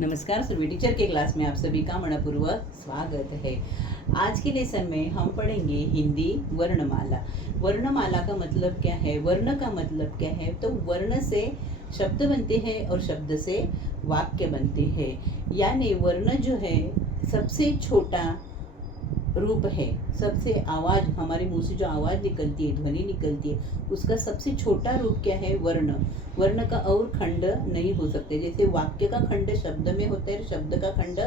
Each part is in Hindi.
नमस्कार सुरभि टीचर के क्लास में आप सभी का मनपूर्वक स्वागत है। आज के लेसन में हम पढ़ेंगे हिंदी वर्णमाला। वर्णमाला का मतलब क्या है, वर्ण का मतलब क्या है। तो वर्ण से शब्द बनते हैं और शब्द से वाक्य बनते हैं। यानी वर्ण जो है सबसे छोटा रूप है, सबसे आवाज़, हमारे मुंह से जो आवाज़ निकलती है, ध्वनि निकलती है, उसका सबसे छोटा रूप क्या है, वर्ण। वर्ण का और खंड नहीं हो सकते। जैसे वाक्य का खंड शब्द में होता है, शब्द का खंड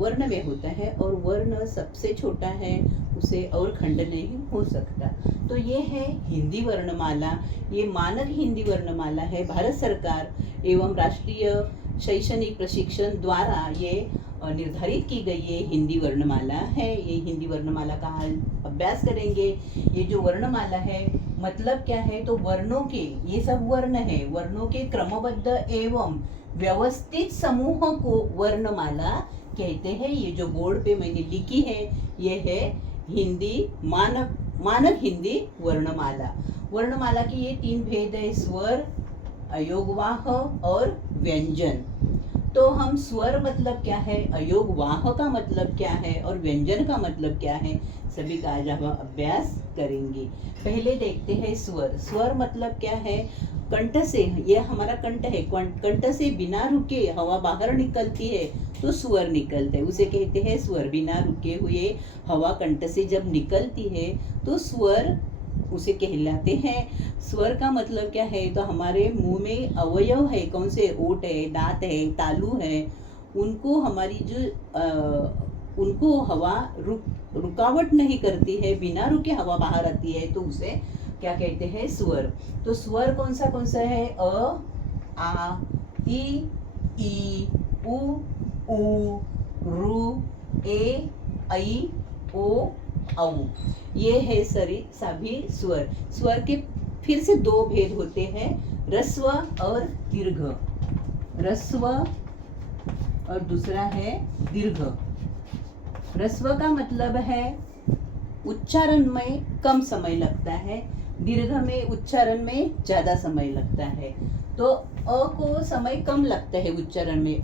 वर्ण में होता है, और वर्ण सबसे छोटा है, उसे और खंड नहीं हो सकता। तो ये है हिंदी वर्णमाला। ये मानक हिंदी वर्णमाला है। भारत सरकार एवं राष्ट्रीय शैक्षणिक प्रशिक्षण द्वारा ये निर्धारित की गई ये हिंदी वर्णमाला है। ये हिंदी वर्णमाला का आज अभ्यास करेंगे। ये जो वर्णमाला है मतलब क्या है, तो वर्णों के, ये सब वर्ण है, वर्णों के क्रमबद्ध एवं व्यवस्थित समूह को वर्णमाला कहते हैं। ये जो बोर्ड पे मैंने लिखी है ये है हिंदी मानक हिंदी वर्णमाला। वर्णमाला की ये 3 भेद है, स्वर, अयोगवाह और व्यंजन। तो हम स्वर मतलब क्या है, अयोगवाह का मतलब क्या है और व्यंजन का मतलब क्या है, सभी का आज हम अभ्यास करेंगे। पहले देखते हैं स्वर। स्वर मतलब क्या है, कंठ से, ये हमारा कंठ है, कंठ से बिना रुके हवा बाहर निकलती है तो स्वर निकलते हैं, उसे कहते हैं स्वर। बिना रुके हुए हवा कंठ से जब निकलती है तो स्वर उसे कहलाते हैं। स्वर का मतलब क्या है, तो हमारे मुंह में अवयव है, कौन से, ओठ है, दांत है, तालू है, उनको हमारी जो उनको हवा रुकावट नहीं करती है, बिना रुके हवा बाहर आती है, तो उसे क्या कहते हैं, स्वर। तो स्वर कौन सा है, अ, आ, ई, उ, रू, ए, ऐ, ओ, औ। ये है सभी स्वर। स्वर के फिर से 2 भेद होते हैं, ह्रस्व और दीर्घ। ह्रस्व और दूसरा है दीर्घ। ह्रस्व का मतलब है उच्चारण में कम समय लगता है, दीर्घ में उच्चारण में ज्यादा समय लगता है। तो अ को समय कम लगता है उच्चारण में,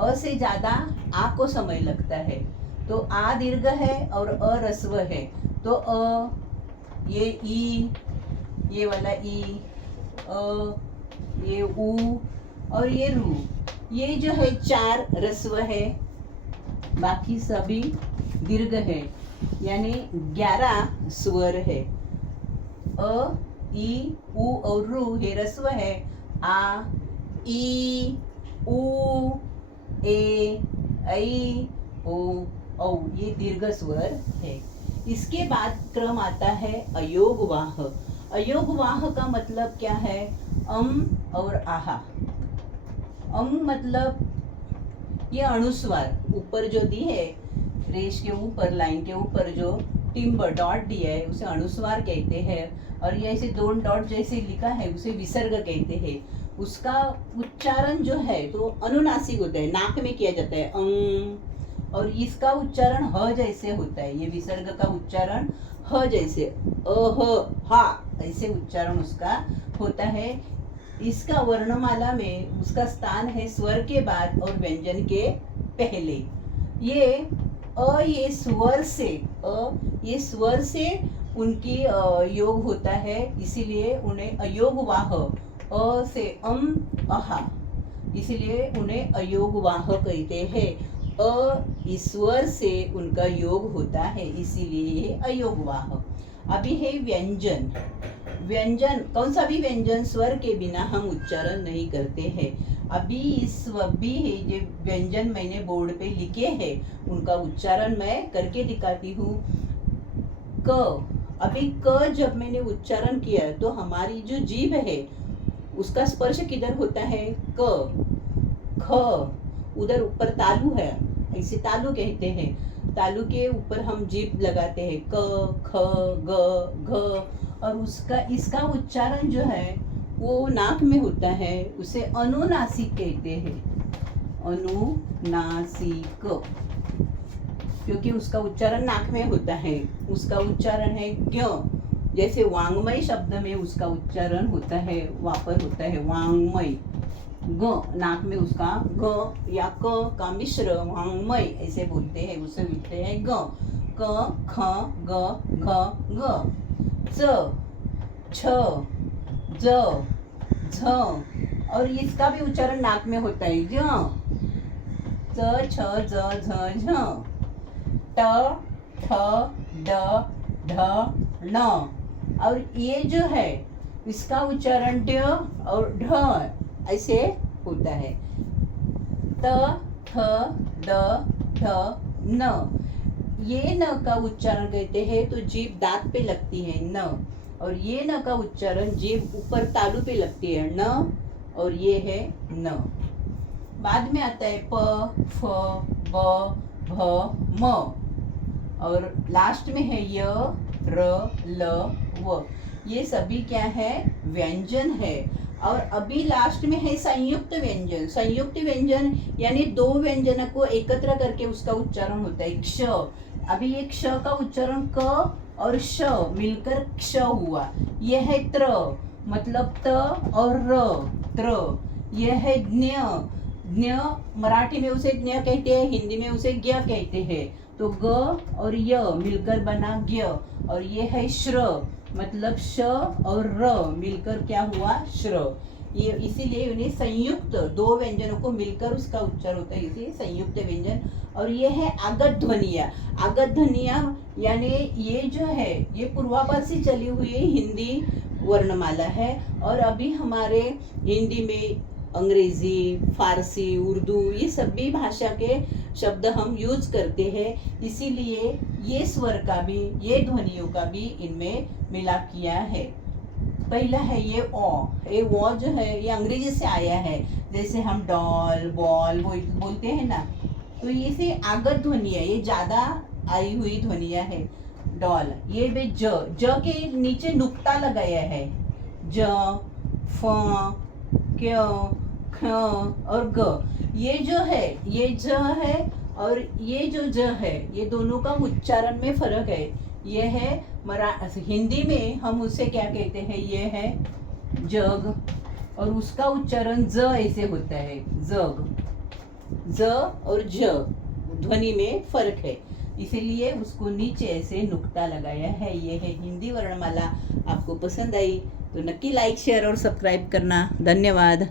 अ से ज्यादा आ को समय लगता है। तो आ दीर्घ है और अ ह्रस्व है। तो अ, ये ई, ये वाला ई, अ, ये उ और ये रू, ये जो है 4 ह्रस्व है, बाकी सभी दीर्घ है। यानी 11 स्वर है। अ, ई, उ और रू ये ह्रस्व है। आ, ई, उ, ए, ऐ, ओ, औ ये दीर्घ स्वर है। इसके बाद क्रम आता है अयोगवाह। अयोगवाह का मतलब क्या है, और आहा। मतलब ये अनुस्वार, ऊपर जो दी है, रेश के ऊपर, लाइन के ऊपर जो टिम्ब डॉट दिया है उसे अनुस्वार कहते हैं, और ये ऐसे 2 डॉट जैसे लिखा है उसे विसर्ग कहते हैं। उसका उच्चारण जो है तो अनुनासिक होता है, नाक में किया जाता है, और इसका उच्चारण ह जैसे होता है। ये विसर्ग का उच्चारण ह जैसे, हा, ऐसे उच्चारण उसका होता है। इसका वर्णमाला में उसका स्थान है स्वर के बाद और व्यंजन के पहले। ये स्वर से, ये स्वर से उनकी योग होता है, इसीलिए उन्हें अयोगवाह, अ से अहा, इसलिए उन्हें अयोगवाह कहते हैं। ईश्वर से उनका योग होता है, इसीलिए ये अयोगवाह। अभी है व्यंजन। व्यंजन, कौन सा भी व्यंजन स्वर के बिना हम उच्चारण नहीं करते हैं। अभी इस भी है जो व्यंजन मैंने बोर्ड पे लिखे हैं उनका उच्चारण मैं करके दिखाती हूँ। क, अभी क जब मैंने उच्चारण किया तो हमारी जो जीभ है उसका स्पर्श किधर होता है, क। ख, उधर ऊपर तालू है, इसे तालू कहते हैं। तालू के ऊपर हम जीभ लगाते हैं, क, ख, ग, घ, और इसका उच्चारण जो है वो नाक में होता है, उसे अनुनासिक कहते हैं। अनुनासिक, क्योंकि उसका उच्चारण नाक में होता है। उसका उच्चारण है ज्ञ, जैसे वांग्मय शब्द में उसका उच्चारण होता है, वापर होता है वांग्मय। ग, नाक में उसका ग या क का मिश्र वांग्मय ऐसे बोलते हैं, उसे बोलते हैं ग। क, ख, ग, घ, ग। च, छ, ज, झ, और इसका भी उच्चारण नाक में होता है ज। च, छ, ज, झ, झ। ट, ठ, ड, ढ, ण, और ये जो है इसका उच्चारण ड और ढ ऐसे होता है। त, थ, द, ध, न। ये न का उच्चारण कहते हैं तो जीभ दांत पे लगती है न, और ये न का उच्चारण जीभ ऊपर तालू पे लगती है न, और ये है न। बाद में आता है प, फ, ब, भ, म, और लास्ट में है य, र, ल, व। ये सभी क्या है? व्यंजन है। और अभी लास्ट में है संयुक्त व्यंजन। संयुक्त व्यंजन यानी दो व्यंजनों को एकत्र करके उसका उच्चारण होता है क्ष। अभी ये क्ष का उच्चारण क और श मिलकर क्ष हुआ। यह है त्र, मतलब त और र, त्र। यह है ज्ञ, ज्ञ मराठी में उसे ज्ञ कहते हैं, हिंदी में उसे ज्ञ कहते हैं। तो ग और य मिलकर बना ज्ञ। और ये है श्र, मतलब श और र मिलकर क्या हुआ? श्र। ये इसीलिए उन्हें संयुक्त दो व्यंजनों को मिलकर उसका उच्चार होता है, इसीलिए संयुक्त व्यंजन। और ये है आगत ध्वनिया। आगत ध्वनिया यानी ये जो है ये पूर्वापर से चली हुई हिंदी वर्णमाला है, और अभी हमारे हिंदी में अंग्रेजी, फारसी, उर्दू ये सभी भाषा के शब्द हम यूज करते हैं, इसीलिए ये स्वर का भी, ये ध्वनियों का भी इनमें मिलाप किया है। पहला है ये ओ। ये वो जो है ये अंग्रेजी से आया है, जैसे हम डॉल, बॉल बोलते हैं ना, तो ये से आगत ध्वनि है, ये ज्यादा आई हुई ध्वनिया है। डॉल, ये भी ज के नीचे नुक्ता लगाया है। ज, फ, क्य, ख और ग। ये जो है ये ज है, और ये जो ज है ये दोनों का उच्चारण में फर्क है। ये है हिंदी में हम उसे क्या कहते हैं? ये है जग, और उसका उच्चारण ज ऐसे होता है, जग। ज और ज ध्वनि में फर्क है, इसीलिए उसको नीचे ऐसे नुक्ता लगाया है। ये है हिंदी वर्णमाला। आपको पसंद आई तो नक्की लाइक, शेयर और सब्सक्राइब करना। धन्यवाद।